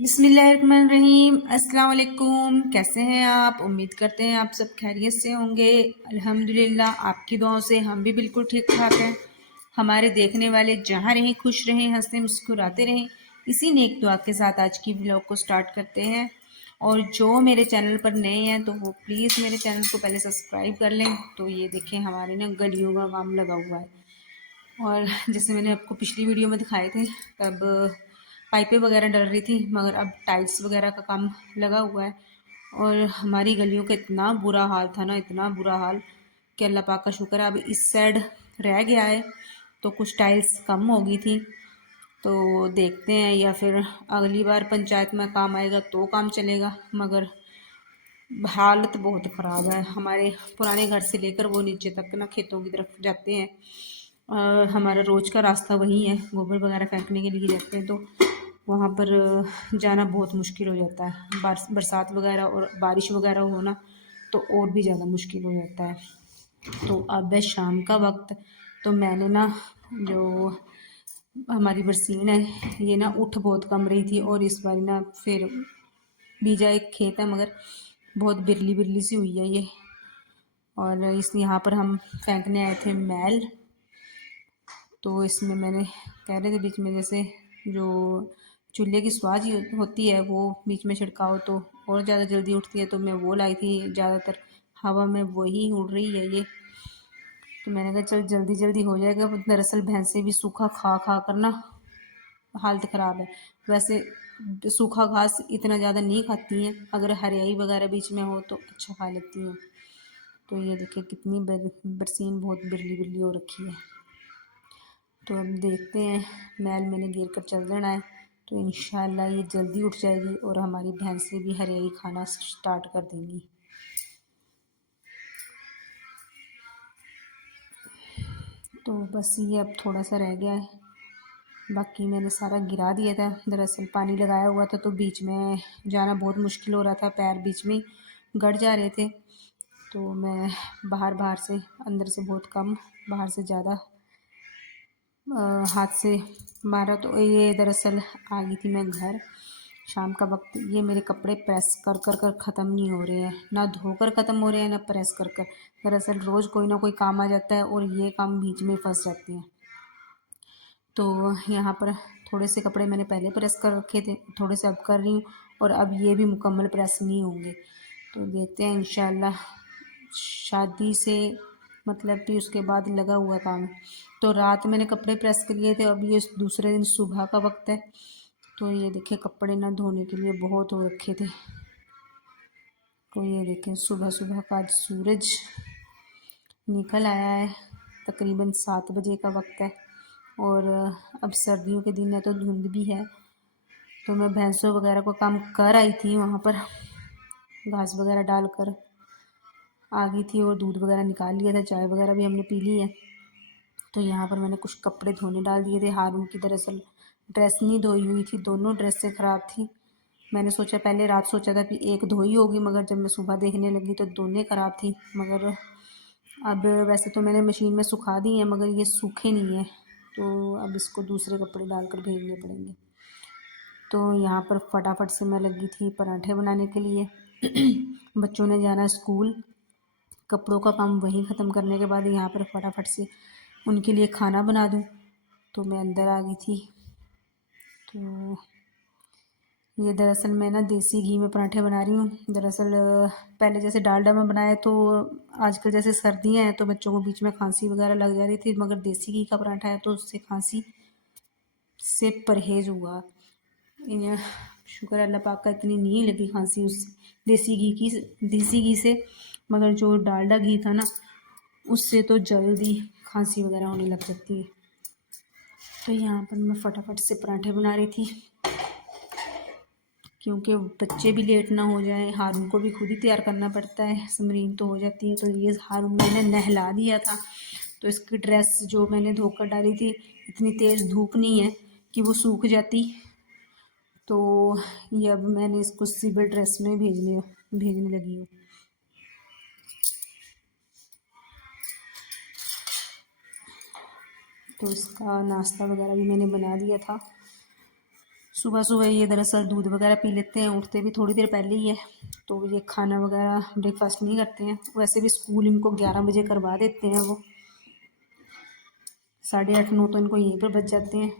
बिस्मिल्लाहिर्रहमानिर्रहीम। अस्सलाम वालेकुम। कैसे हैं आप? उम्मीद करते हैं आप सब खैरियत से होंगे। अल्हम्दुलिल्लाह आपकी दुआओं से हम भी बिल्कुल ठीक ठाक हैं। हमारे देखने वाले जहाँ रहें खुश रहें, हंसते मुस्कुराते रहें, इसी नेक दुआ के साथ आज की व्लॉग को स्टार्ट करते हैं। और जो मेरे चैनल पर नए हैं तो वो प्लीज़ मेरे चैनल को पहले सब्सक्राइब कर लें। तो ये देखें हमारे ना गलियों का काम लगा हुआ है। और जैसे मैंने आपको पिछली वीडियो में दिखाए थे तब पाइपें वगैरह डल रही थी, मगर अब टाइल्स वगैरह का काम लगा हुआ है। और हमारी गलियों का इतना बुरा हाल था ना, इतना बुरा हाल कि अल्लाह पाक का शुक्र है अब इस साइड रह गया है। तो कुछ टाइल्स कम हो गई थी, तो देखते हैं या फिर अगली बार पंचायत में काम आएगा तो काम चलेगा। मगर हालत बहुत ख़राब है हमारे पुराने घर से लेकर वो नीचे तक ना खेतों की तरफ जाते हैं। हमारा रोज़ का रास्ता वही है, गोबर वगैरह फेंकने के लिए जाते हैं, तो वहाँ पर जाना बहुत मुश्किल हो जाता है। बरसात वगैरह और बारिश वगैरह हो ना तो और भी ज़्यादा मुश्किल हो जाता है। तो अब है शाम का वक्त, तो मैंने ना जो हमारी बरसीन है ये ना उठ बहुत कम रही थी, और इस बार ना फिर बीजा एक खेत है मगर बहुत बिरली बिरली सी हुई है ये। और इस यहाँ पर हम फेंकने आए थे मैल, तो इसमें मैंने कह रहे थे बीच में जैसे जो चूल्हे की स्वाद होती है वो बीच में छिड़काओ तो और ज़्यादा जल्दी उठती है, तो मैं वो लाई थी। ज़्यादातर हवा में वही उड़ रही है ये, तो मैंने कहा चल जल्दी जल्दी हो जाएगा। दरअसल भैंसें भी सूखा खा खा कर ना हालत ख़राब है। वैसे सूखा घास इतना ज़्यादा नहीं खाती हैं, अगर हरियाई वगैरह बीच में हो तो अच्छा खा लेती हैं। तो ये देखिए कितनी बरसीन बहुत बिरली बिरली हो रखी है। तो अब देखते हैं, मैल मैंने गिर कर चल देना है, तो इंशाल्लाह ये जल्दी उठ जाएगी और हमारी भैंसें भी हरियाई खाना स्टार्ट कर देंगी। तो बस ये अब थोड़ा सा रह गया है, बाकी मैंने सारा गिरा दिया था। दरअसल पानी लगाया हुआ था तो बीच में जाना बहुत मुश्किल हो रहा था, पैर बीच में गड़ जा रहे थे। तो मैं बाहर बाहर से, अंदर से बहुत कम, बाहर से ज़्यादा हाथ से मारा। तो ये दरअसल आ गई थी मैं घर शाम का वक्त। ये मेरे कपड़े प्रेस कर कर कर ख़त्म नहीं हो रहे हैं, ना धोकर ख़त्म हो रहे हैं ना प्रेस कर कर। दरअसल रोज़ कोई ना कोई काम आ जाता है और ये काम बीच में फंस जाते हैं। तो यहाँ पर थोड़े से कपड़े मैंने पहले प्रेस कर रखे थे, थोड़े से अब कर रही हूँ, और अब ये भी मुकम्मल प्रेस नहीं होंगे। तो देखते हैं इंशाल्लाह, शादी से मतलब कि उसके बाद लगा हुआ काम है। तो रात मैंने कपड़े प्रेस कर लिए थे, अब ये दूसरे दिन सुबह का वक्त है। तो ये देखें कपड़े ना धोने के लिए बहुत हो रखे थे। तो ये देखें सुबह सुबह का आज सूरज निकल आया है, तकरीबन 7 बजे का वक्त है। और अब सर्दियों के दिन है तो धुंध भी है। तो मैं भैंसों वगैरह को काम कर आई थी, वहाँ पर घास वगैरह डालकर आ गई थी और दूध वगैरह निकाल लिया था, चाय वगैरह भी हमने पी ली है। तो यहाँ पर मैंने कुछ कपड़े धोने डाल दिए थे। हारून की दरअसल ड्रेस नहीं धोई हुई थी, दोनों ड्रेसें ख़राब थी। मैंने सोचा पहले रात सोचा था कि एक धोई होगी, मगर जब मैं सुबह देखने लगी तो दोनों ख़राब थी। मगर अब वैसे तो मैंने मशीन में सुखा दी हैं मगर ये सूखे नहीं हैं, तो अब इसको दूसरे कपड़े डालकर भेजने पड़ेंगे। तो यहाँ पर फटाफट से मैं लगी थी पराठे बनाने के लिए। बच्चों ने जाना स्कूल, कपड़ों का काम वहीं ख़त्म करने के बाद यहाँ पर फटाफट से उनके लिए खाना बना दूँ। तो मैं अंदर आ गई थी। तो ये दरअसल मैं ना देसी घी में पराठे बना रही हूँ। दरअसल पहले जैसे डालडा में बनाए तो आजकल जैसे सर्दियाँ हैं तो बच्चों को बीच में खांसी वगैरह लग जा रही थी, मगर देसी घी का पराठा है तो उससे खांसी से परहेज़ हुआ। इन्हें शुक्र है अल्लाह पाक का, इतनी नहीं लगी खांसी उस देसी घी से। मगर जो डालडा घी था ना उससे तो जल्दी खांसी वगैरह होने लग सकती है। तो यहाँ पर मैं फटाफट से पराठे बना रही थी क्योंकि बच्चे भी लेट ना हो जाएं। हारून को भी खुद ही तैयार करना पड़ता है, समरीन तो हो जाती है। तो ये हारून मैंने नहला दिया था, तो इसकी ड्रेस जो मैंने धोकर डाली थी, इतनी तेज़ धूप नहीं है कि वो सूख जाती। तो ये अब मैंने इसको सिविल ड्रेस में भेजने लगी हूँ। तो इसका नाश्ता वगैरह भी मैंने बना दिया था। सुबह सुबह ये दरअसल दूध वगैरह पी लेते हैं, उठते भी थोड़ी देर पहले ही है, तो ये खाना वगैरह ब्रेकफास्ट नहीं करते हैं। वैसे भी स्कूल इनको 11 बजे करवा देते हैं, वो 8:30-9 तो इनको यहीं पर बच जाते हैं।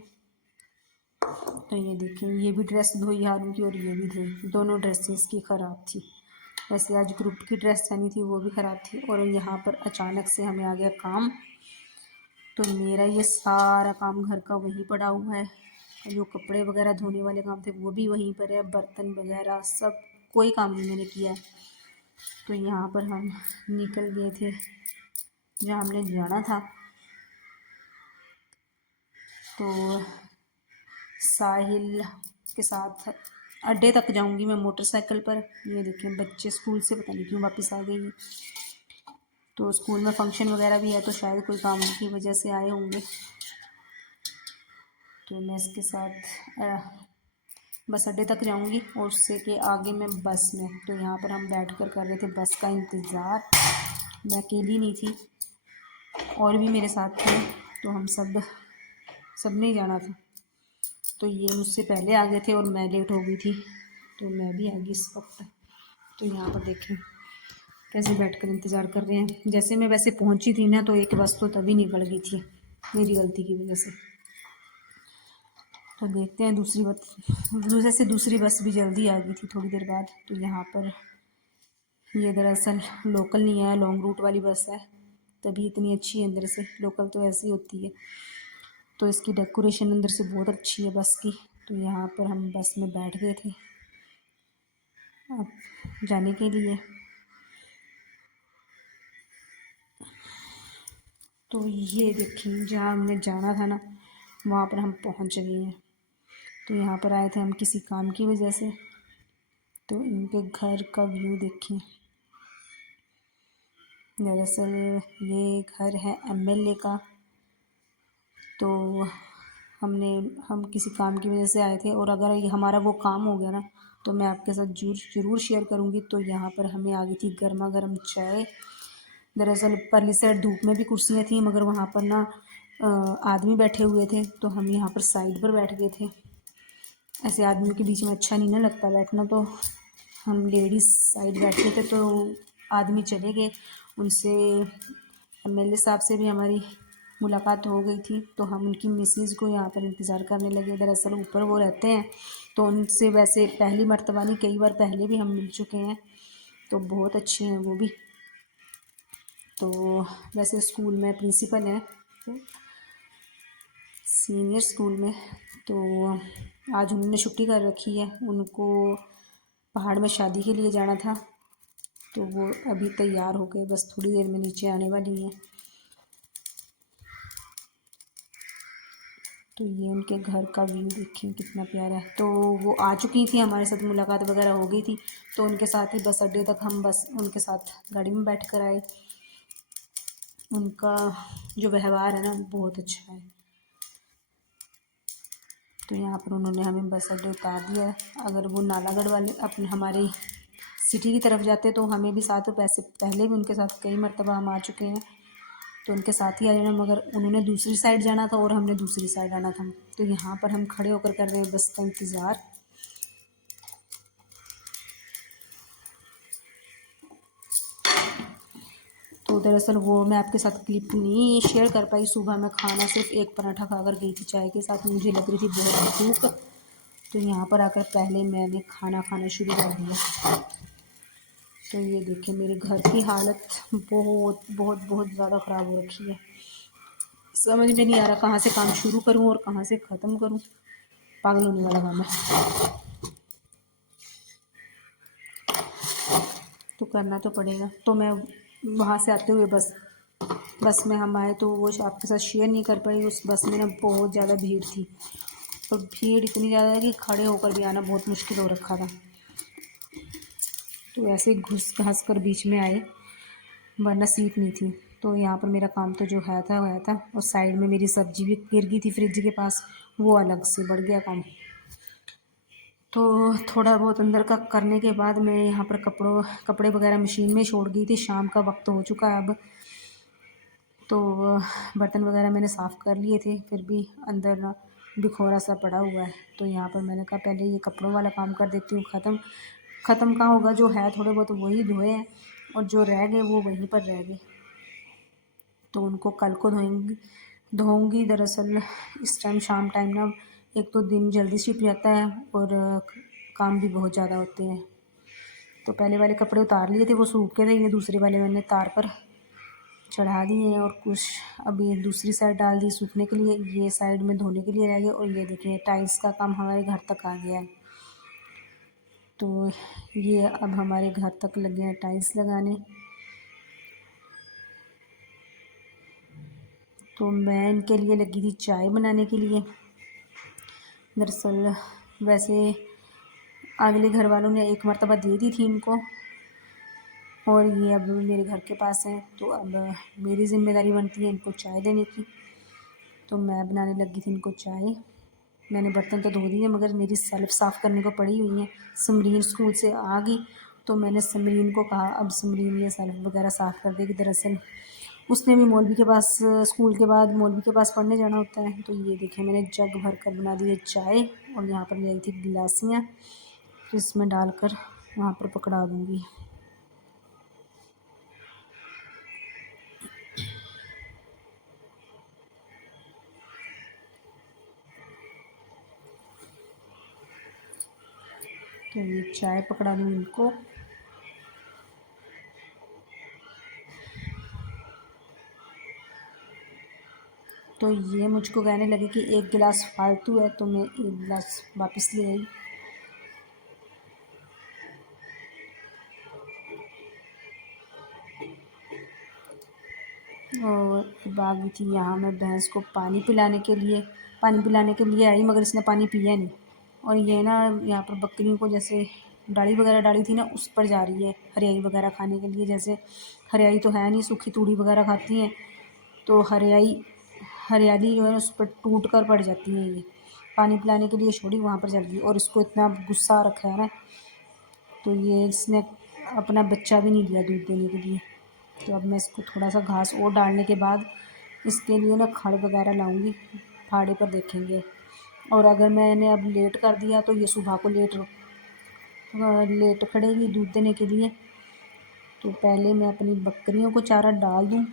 तो ये देखें, ये भी ड्रेस धोई हारून की और ये भी धोई, दोनों ड्रेसेस की ख़राब थी। वैसे आज ग्रुप की ड्रेस पहनी थी वो भी ख़राब थी, और यहाँ पर अचानक से हमें आ गया काम। तो मेरा ये सारा काम घर का वहीं पड़ा हुआ है, जो कपड़े वगैरह धोने वाले काम थे वो भी वहीं पर है, बर्तन वगैरह सब कोई काम नहीं मैंने किया। तो यहाँ पर हम निकल गए थे जहाँ हमने जाना था। तो साहिल के साथ अड्डे तक जाऊंगी मैं मोटरसाइकिल पर। ये देखें, बच्चे स्कूल से पता नहीं क्यों वापस आ गए हैं। तो स्कूल में फंक्शन वगैरह भी है, तो शायद कोई काम की वजह से आए होंगे। तो मैं इसके साथ बस अड्डे तक जाऊंगी और उससे के आगे मैं बस में। तो यहाँ पर हम बैठ कर रहे थे बस का इंतज़ार। मैं अकेली नहीं थी, और भी मेरे साथ थे, तो हम सब ने जाना था। तो ये मुझसे पहले आ गए थे और मैं लेट हो गई थी, तो मैं भी आ गई इस वक्त। तो यहाँ पर देखें कैसे बैठकर इंतज़ार कर रहे हैं। जैसे मैं वैसे पहुँची थी ना, तो एक बस तो तभी निकल गई थी मेरी गलती की वजह से। तो देखते हैं दूसरी बस भी जल्दी आ गई थी थोड़ी देर बाद। तो यहाँ पर ये दरअसल लोकल नहीं है, लॉन्ग रूट वाली बस है, तभी इतनी अच्छी है अंदर से। लोकल तो ऐसी होती है। तो इसकी डेकोरेशन अंदर से बहुत अच्छी है बस की। तो यहाँ पर हम बस में बैठ गए थे अब जाने के लिए। तो ये देखिए, जहाँ हमने जाना था ना, वहाँ पर हम पहुँच गए हैं। तो यहाँ पर आए थे हम किसी काम की वजह से। तो इनके घर का व्यू देखिए। दरअसल ये घर है एमएलए का। तो हम किसी काम की वजह से आए थे, और अगर ये हमारा वो काम हो गया ना, तो मैं आपके साथ ज़रूर शेयर करूँगी। तो यहाँ पर हमें आ गई थी गर्मा गर्म चाय। दरअसल परली साइड धूप में भी कुर्सियाँ थी, मगर वहाँ पर ना आदमी बैठे हुए थे, तो हम यहाँ पर साइड पर बैठ गए थे। ऐसे आदमियों के बीच में अच्छा नहीं ना लगता बैठना, तो हम लेडीज़ साइड बैठे थे। तो आदमी चले गए, उनसे एमएलए साहब से भी हमारी मुलाकात हो गई थी। तो हम उनकी मिसेज़ को यहाँ पर इंतज़ार करने लगे। दरअसल ऊपर वो रहते हैं, तो उनसे वैसे पहली मर्तबा नहीं, कई बार पहले भी हम मिल चुके हैं। तो बहुत अच्छे हैं वो भी। तो वैसे स्कूल में प्रिंसिपल हैं, सीनियर स्कूल में। तो आज उन्होंने छुट्टी कर रखी है, उनको पहाड़ में शादी के लिए जाना था। तो वो अभी तैयार हो गए, बस थोड़ी देर में नीचे आने वाली हैं। तो ये उनके घर का व्यू देखिए कितना प्यारा है। तो वो आ चुकी थी, हमारे साथ मुलाकात वगैरह हो गई थी। तो उनके साथ ही बस अड्डे तक हम बस उनके साथ गाड़ी में बैठ कर आए। उनका जो व्यवहार है ना, बहुत अच्छा है। तो यहाँ पर उन्होंने हमें बस अड्डे उतार दिया है। अगर वो नालागढ़ वाले अपने हमारी सिटी की तरफ जाते तो हमें भी साथ, पैसे पहले भी उनके साथ कई मरतबा हम आ चुके हैं, तो उनके साथ ही आ जाना। मगर उन्होंने दूसरी साइड जाना था और हमने दूसरी साइड आना था। तो यहाँ पर हम खड़े होकर कर रहे हैं बस का इंतज़ार। तो दरअसल वो मैं आपके साथ क्लिप नहीं शेयर कर पाई। सुबह मैं खाना सिर्फ एक पराठा खाकर गई थी चाय के साथ, मुझे लग रही थी बहुत भूख। तो यहाँ पर आकर पहले मैंने खाना खाना शुरू कर दिया। तो ये देखिए मेरे घर की हालत बहुत बहुत बहुत ज़्यादा ख़राब हो रखी है। समझ में नहीं आ रहा कहाँ से काम शुरू करूँ और कहाँ से ख़त्म करूँ। पागल होने वाला काम है, तो करना तो पड़ेगा। तो मैं वहाँ से आते हुए बस में हम आए, तो वो आपके साथ शेयर नहीं कर पाई। उस बस में ना बहुत ज़्यादा भीड़ थी, और भीड़ इतनी ज़्यादा है कि खड़े होकर भी आना बहुत मुश्किल हो रखा था। तो ऐसे घुस घास कर बीच में आए, वरना सीट नहीं थी। तो यहाँ पर मेरा काम तो जो है था वह था, और साइड में मेरी सब्जी भी गिर गई थी फ्रिज के पास, वो अलग से बढ़ गया काम। तो थोड़ा बहुत अंदर का करने के बाद मैं यहाँ पर कपड़े वगैरह मशीन में छोड़ गई थी। शाम का वक्त हो चुका है अब। तो बर्तन वगैरह मैंने साफ़ कर लिए थे, फिर भी अंदर ना बिखोरा सा पड़ा हुआ है। तो यहाँ पर मैंने कहा पहले ये कपड़ों वाला काम कर देती हूँ ख़त्म कहाँ होगा, जो है थोड़े बहुत वही धोए हैं और जो रह गए वो वहीं पर रह गए, तो उनको कल को धोऊंगी। दरअसल इस टाइम शाम टाइम ना एक तो दिन जल्दी छिप जाता है और काम भी बहुत ज़्यादा होते हैं। तो पहले वाले कपड़े उतार लिए थे, वो सूख के थे, ये दूसरे वाले मैंने तार पर चढ़ा दिए हैं और कुछ अभी दूसरी साइड डाल दी सूखने के लिए, ये साइड में धोने के लिए रह गए। और ये देखिए टाइल्स का काम हमारे घर तक आ गया है, तो ये अब हमारे घर तक लगे हैं टाइल्स लगाने। तो मैं इनके लिए लगी थी चाय बनाने के लिए। दरअसल वैसे अगले घर वालों ने एक मर्तबा दे दी थी इनको और ये अब मेरे घर के पास हैं, तो अब मेरी ज़िम्मेदारी बनती है इनको चाय देने की। तो मैं बनाने लगी थी इनको चाय। मैंने बर्तन तो धो दिए मगर मेरी सेल्फ़ साफ़ करने को पड़ी हुई हैं। समरीन स्कूल से आ गई तो मैंने समरीन को कहा अब समरीन ये सेल्फ़ वगैरह साफ़ कर देगी। दरअसल उसने भी मौलवी के पास स्कूल के बाद मौलवी के पास पढ़ने जाना होता है। तो ये देखिए मैंने जग भर कर बना दी है चाय और यहाँ पर ले आई थी गिलासियाँ, तो इसमें डालकर वहाँ पर पकड़ा दूँगी। तो ये चाय पकड़ा दूँ इनको। तो ये मुझको कहने लगे कि एक गिलास फालतू है, तो मैं एक गिलास वापस ले आई। और बागी थी यहाँ मैं भैंस को पानी पिलाने के लिए आई, मगर इसने पानी पिया नहीं। और ये ना यहाँ पर बकरियों को जैसे डाली वगैरह डाली थी ना, उस पर जा रही है हरियाई वगैरह खाने के लिए। जैसे हरियाई तो है नहीं, सूखी तूड़ी वगैरह खाती हैं, तो हरियाली जो है उस पर टूट कर पड़ जाती है। ये पानी पिलाने के लिए छोड़ी, वहाँ पर चल गई और इसको इतना गुस्सा आ रखा है ना, तो ये इसने अपना बच्चा भी नहीं दिया दूध देने के लिए। तो अब मैं इसको थोड़ा सा घास और डालने के बाद इसके लिए ना खड़ वगैरह लाऊंगी, फाड़े पर देखेंगे। और अगर मैंने अब लेट कर दिया तो ये सुबह को लेट खड़ेगी दूध देने के लिए। तो पहले मैं अपनी बकरियों को चारा डाल दूँ,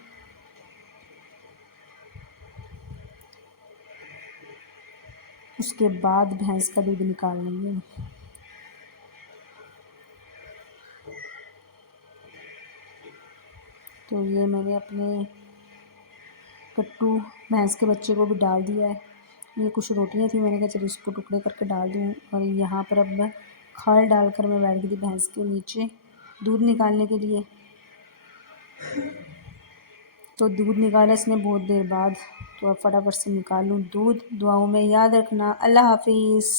उसके बाद भैंस का दूध निकाल लूँगी। तो ये मैंने अपने कट्टू भैंस के बच्चे को भी डाल दिया है। ये कुछ रोटियां थी, मैंने कहा चलो इसको टुकड़े करके डाल दूँ। और यहाँ पर अब मैं खल डालकर मैं बैठ गई थी भैंस के नीचे दूध निकालने के लिए। तो दूध निकाला इसने बहुत देर बाद, तो अब फटाफट से निकाल लूँ दूध। दुआओं में याद रखना। अल्लाह हाफिज़।